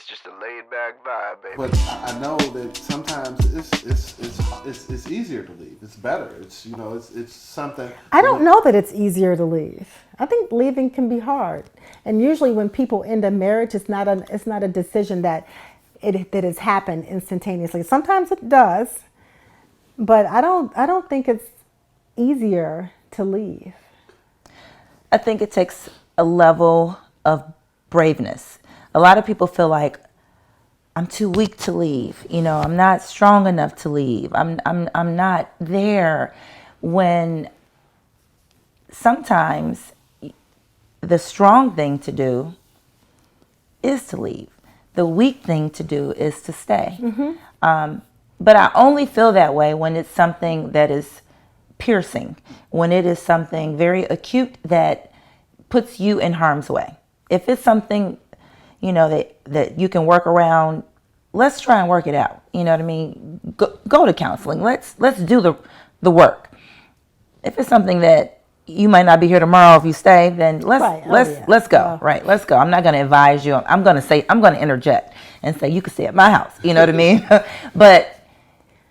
It's just a laid back vibe, baby. But I know that sometimes it's easier to leave. It's better. It's something. I don't know that it's easier to leave. I think leaving can be hard. And usually when people end a marriage, it's not a decision that has happened instantaneously. Sometimes it does, but I don't think it's easier to leave. I think it takes a level of braveness. A lot of people feel like I'm too weak to leave. I'm not strong enough to leave. I'm not there. When sometimes the strong thing to do is to leave. The weak thing to do is to stay. But I only feel that way when it's something that is piercing, when it is something very acute that puts you in harm's way. If it's something, that you can work around, let's try and work it out. You know what I mean? Go to counseling. Let's do the work. If it's something that you might not be here tomorrow if you stay, then let's go. Right, let's go. I'm not going to advise you. I'm going to interject and say you can stay at my house. You know what I mean? But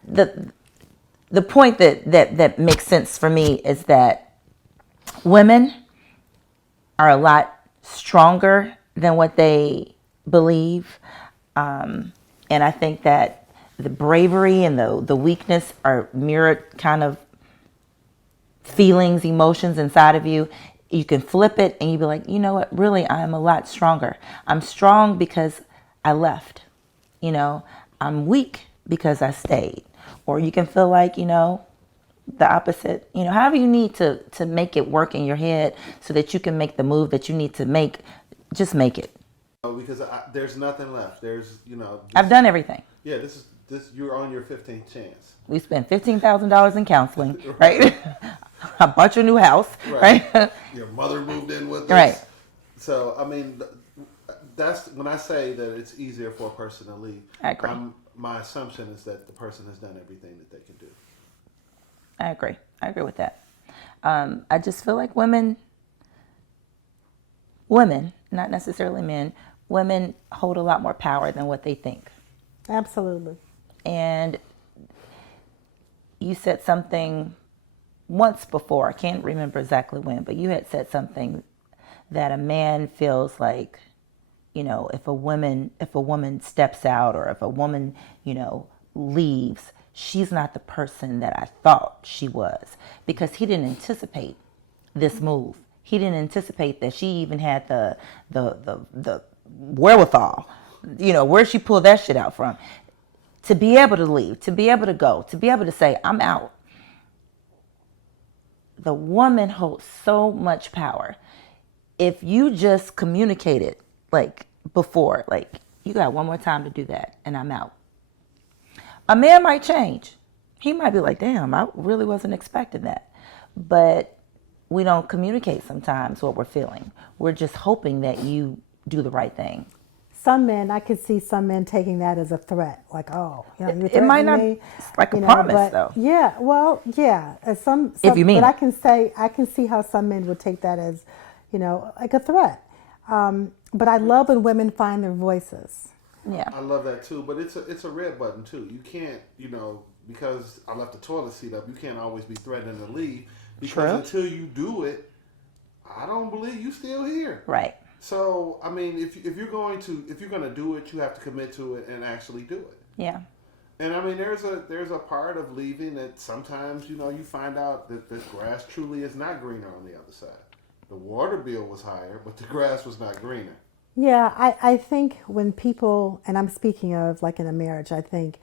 the point that makes sense for me is that women are a lot stronger than what they believe. And I think that the bravery and the weakness are mirrored kind of feelings, emotions inside of you. You can flip it and you be like, you know what, really, I'm a lot stronger. I'm strong because I left. I'm weak because I stayed. Or you can feel like, the opposite. However you need to make it work in your head so that you can make the move that you need to make, just make it. Because there's nothing left. I've done everything. Yeah, this you're on your 15th chance. We spent $15,000 in counseling, right? I bought your new house, right? Your mother moved in with us. Right. So, I mean, that's when I say that it's easier for a person to leave. I agree. My assumption is that the person has done everything that they can do. I agree with that. I just feel like women, not necessarily men, women hold a lot more power than what they think. Absolutely. And you said something once before, I can't remember exactly when, but you had said something that a man feels like, if a woman steps out or if a woman, leaves, she's not the person that I thought she was, because he didn't anticipate this move. He didn't anticipate that she even had the wherewithal, where she pulled that shit out from, to be able to leave, to be able to go, to be able to say, I'm out. The woman holds so much power. If you just communicated like before, like, you got one more time to do that and I'm out, a man might change. He might be like, damn, I really wasn't expecting that. But we don't communicate sometimes what we're feeling. We're just hoping that you do the right thing. Some men, I could see some men taking that as a threat, like, oh, it might not, me, it's like a promise, though. Yeah, well, yeah. Some if you mean but it. I can see how some men would take that as, like a threat. But I love when women find their voices. Yeah, I love that too. But it's a red button too. You can't, because I left the toilet seat up. You can't always be threatening to leave, because True. Until you do it, I don't believe you still here. Right. So, I mean, if you're going to do it, you have to commit to it and actually do it. Yeah. And I mean, there's a part of leaving that sometimes, you find out that the grass truly is not greener on the other side. The water bill was higher, but the grass was not greener. Yeah, I think when people, and I'm speaking of like in a marriage, I think,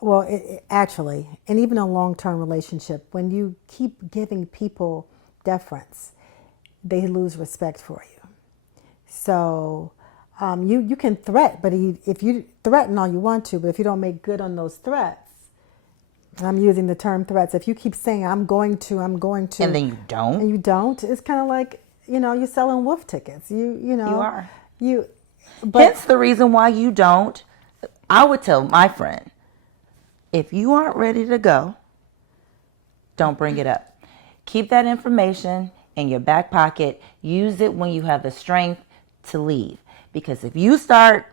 well, actually, and even a long-term relationship, when you keep giving people deference, they lose respect for you. So you can threat, but if you threaten all you want to, but if you don't make good on those threats, I'm using the term threats. If you keep saying I'm going to, and then you don't, it's kind of like, you're selling wolf tickets. You are. But hence the reason why you don't. I would tell my friend, if you aren't ready to go, don't bring it up. Keep that information in your back pocket. Use it when you have the strength to leave. Because if you start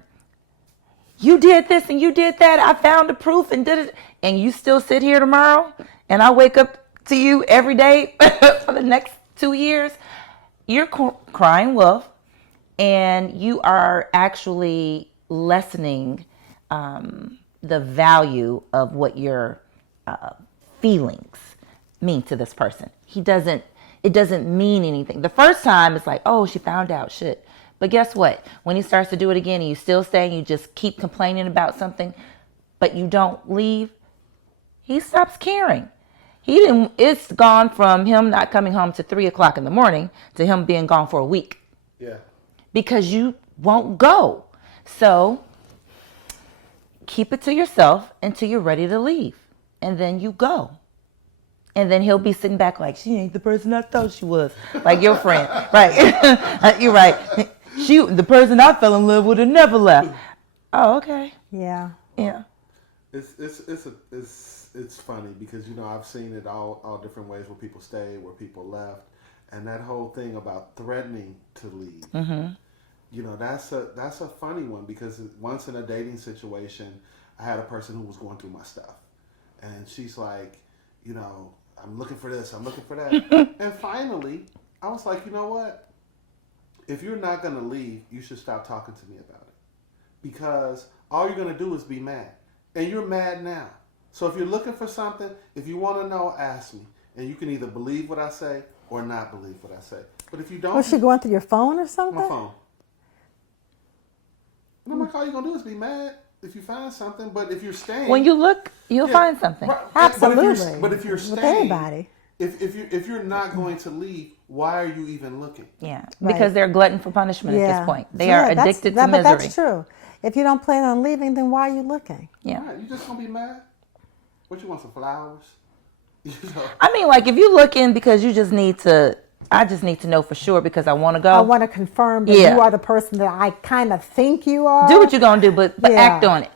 you did this and you did that. I found the proof and did it. And you still sit here tomorrow and I wake up to you every day for the next 2 years. You're crying wolf, and you are actually lessening the value of what your feelings mean to this person. It doesn't mean anything. The first time it's like, oh, she found out, shit. But guess what? When he starts to do it again and you still stay and you just keep complaining about something, but you don't leave, he stops caring. It's gone from him not coming home to 3:00 in the morning to him being gone for a week. Yeah. Because you won't go. So keep it to yourself until you're ready to leave. And then you go. And then he'll be sitting back like, she ain't the person I thought she was. Like your friend. Right. You're right. The person I fell in love with had never left. Oh, okay. Yeah. Yeah. It's funny because, you know, I've seen it all different ways where people stayed, where people left. And that whole thing about threatening to leave, you know, that's a funny one because once in a dating situation, I had a person who was going through my stuff. And she's like, you know, I'm looking for this, I'm looking for that. And finally, I was like, you know what? If you're not going to leave, you should stop talking to me about it. Because all you're going to do is be mad. And you're mad now. So if you're looking for something, if you want to know, ask me. And you can either believe what I say or not believe what I say. But if you don't... Was she going through your phone or something? My phone. And I'm like, all you're going to do is be mad if you find something. But if you're staying... When you look, you'll find something. Right. Absolutely. But if you're staying... With anybody. If you're not going to leave, why are you even looking? Yeah, because they're glutton for punishment at this point. They Yeah, are addicted to but misery. that's true. If you don't plan on leaving, then why are you looking? Yeah. Right, you just going to be mad? What, you want some flowers? You know? I mean, like, if you're looking because you just need to, I just need to know for sure because I want to go. I want to confirm that you are the person that I kind of think you are. Do what you're going to do, but act on it.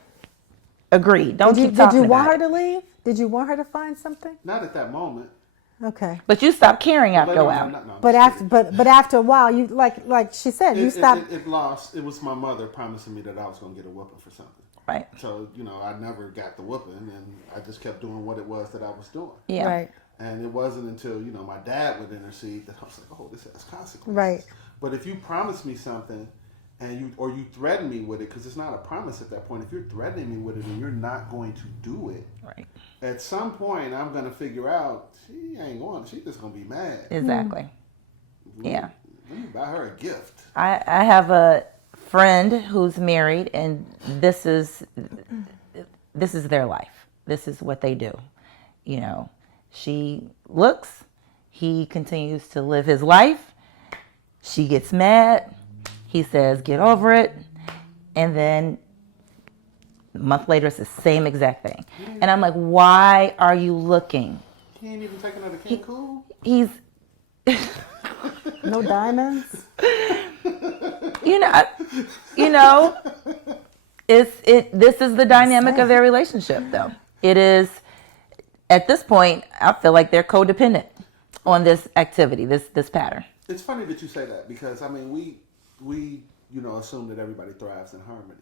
Agreed. Don't keep talking about it. Did you want her to leave? Did you want her to find something? Not at that moment. Okay. But you stop caring after a No, while. But after a while, you like she said, you stopped. It lost. It was my mother promising me that I was going to get a whooping for something. Right. So, you know, I never got the whooping, and I just kept doing what it was that I was doing. Yeah. Right. And it wasn't until, you know, my dad would intercede that I was like, oh, this has consequences. Right. But if you promise me something and you threaten me with it, because it's not a promise at that point, if you're threatening me with it and you're not going to do it, Right. at some point I'm going to figure out she ain't going, she's just going to be mad. Exactly. Yeah. Let me buy her a gift. I have a friend who's married, and this is their life. This is what they do. You know, she looks, he continues to live his life. She gets mad. He says, get over it. And then a month later, it's the same exact thing. And I'm like, why are you looking? He ain't even taking her to Cancun. He's... No diamonds. You know, this is the dynamic of their relationship, though. It is, at this point, I feel like they're codependent on this activity, this pattern. It's funny that you say that because, I mean, we you know, assume that everybody thrives in harmony.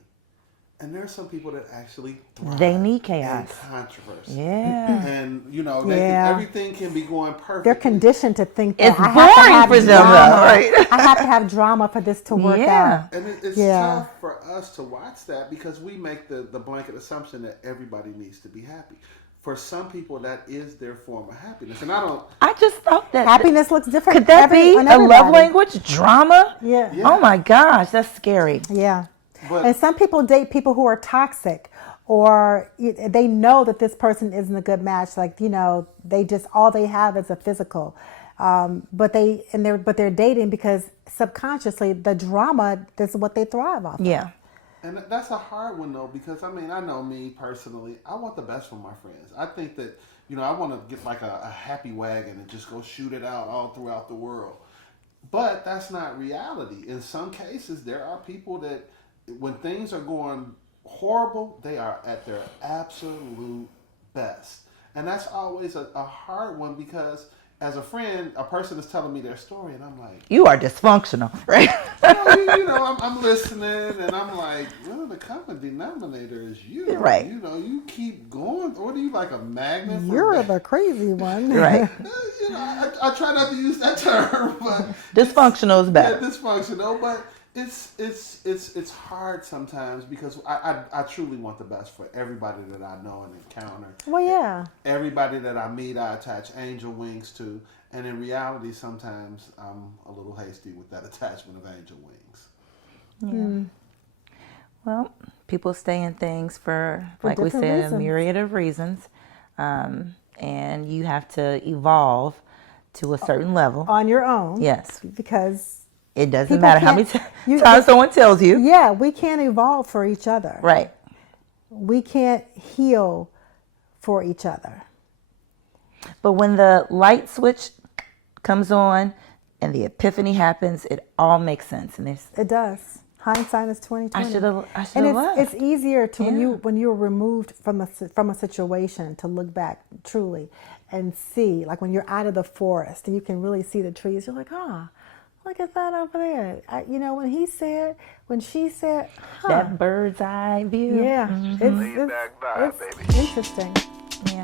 And there are some people that actually thrive They need chaos. in controversy. Yeah. And, you know, everything can be going perfect. They're conditioned to think that It's I have to boring have for them, drama. though, right? I have to have drama for this to work out. And it's tough for us to watch that because we make the blanket assumption that everybody needs to be happy. For some people, that is their form of happiness. And I just thought that. Happiness looks different. Could that be on a love everybody. language? Drama? Yeah. Oh my gosh, that's scary. Yeah. But- and some people date people who are toxic, or they know that this person isn't a good match. Like, you know, they just, all they have is a physical. But they're dating because subconsciously the drama, this is what they thrive off of. Yeah. And that's a hard one, though, because, I mean, I know me personally. I want the best for my friends. I think that, you know, I want to get like a happy wagon and just go shoot it out all throughout the world. But that's not reality. In some cases, there are people that when things are going horrible, they are at their absolute best. And that's always a hard one because as a friend, a person is telling me their story, and I'm like, You are dysfunctional, right? I'm listening, and I'm like, well, the common denominator is you. Right. You keep going. What are you, like a magnet? You're the crazy one. Right. I try not to use that term, but Dysfunctional is better. Yeah, dysfunctional, but it's hard sometimes because I truly want the best for everybody that I know and encounter. Well, yeah. Everybody that I meet, I attach angel wings to, and in reality, sometimes I'm a little hasty with that attachment of angel wings. Yeah. Well, people stay in things for like we different said, reasons. a myriad of reasons, and you have to evolve to a certain level. On your own. Yes. Because It doesn't people matter how many can't- times someone tells you. yeah, we can't evolve for each other. Right. We can't heal for each other. But when the light switch comes on and the epiphany happens, it all makes sense. And there's It does. Hindsight is 20/20. I should have And left. it's easier to Yeah. when you're removed from a situation to look back truly and see, like when you're out of the forest and you can really see the trees. You're like, look at that over there. When she said, that bird's eye view. yeah, Mm-hmm. Laid back vibe, baby. it's interesting. Yeah.